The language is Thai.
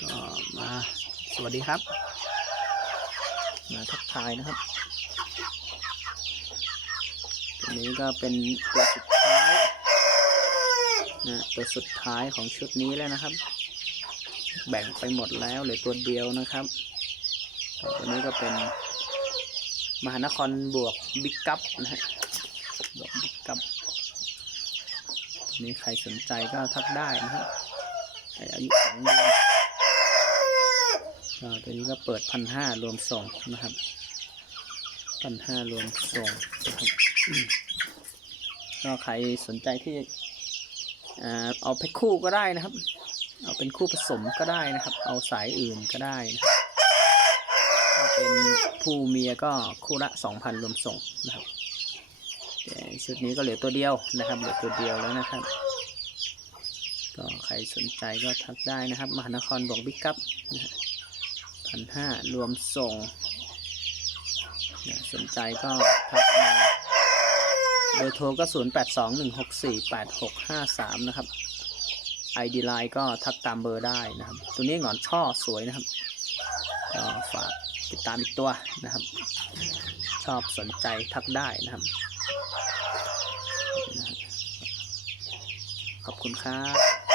ก็มาสวัสดีครับ มาทักทายนะครับตัวนี้ก็เป็นตัวสุดท้ายนะตัวสุดท้ายของชุดนี้แล้วนะครับ แบ่งไปหมดแล้วเหลือตัวเดียวนะครับตัวนี้ก็เป็นมหานครบวกบิ๊กกัปนะฮะบวกบิ๊กกัป นี้ใครสนใจก็ทักได้นะครับอายุสองเดือนตัวนี้ก็เปิดพันห้ารวมส่งนะครับพันห้ารวมส่งนะครับก็ใครสนใจที่เอาแพ็คคู่ก็ได้นะครับ เอาเป็นคู่ผสมก็ได้นะครับ เอาสายอื่นก็ได้นะถ้าเป็นผู้เมียก็คู่ละสองพันรวมส่งนะครับ ชุดนี้ก็เหลือตัวเดียวนะครับเหลือตัวเดียวแล้วนะครับ ก็ใครสนใจก็ทักได้นะครับ มหานครบอกบิ๊กกัปพันห้ารวมส่งสนใจก็ทักมาเบอร์โทรก็ 0 8 2 1 6 4 8 6 5 3 นะครับ ID Line ก็ทักตามเบอร์ได้นะครับ ตัวนี้หงอนช่อสวยนะครับ ก็ฝากติดตามอีกตัวนะครับ ชอบสนใจทักได้นะครับนะฮะ ขอบคุณครับ